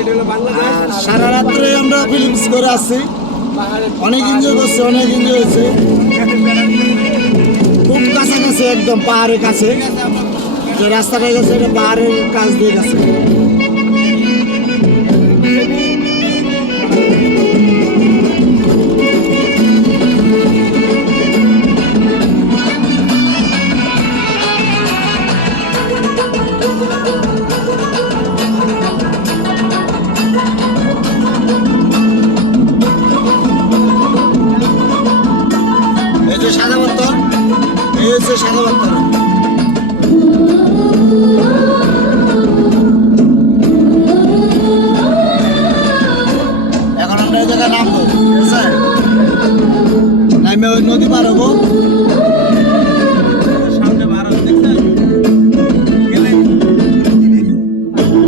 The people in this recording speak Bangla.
আর সারা রাত্রে আমরা ফিলিংস করে আসছি, অনেক এনজয় করছি, অনেক এনজয় হয়েছে। খুব কাছাকাছি, একদম পাহাড়ের কাছে যে রাস্তাটা গেছে, এটা পাহাড়ের কাছ দিয়ে গেছে। এই যে সাদা পাথর, এই হচ্ছে সাদা পাথর। এখন আমরা এই জায়গায় নামবো, ঠিক আছে? নামে ওই নদী পার হবো।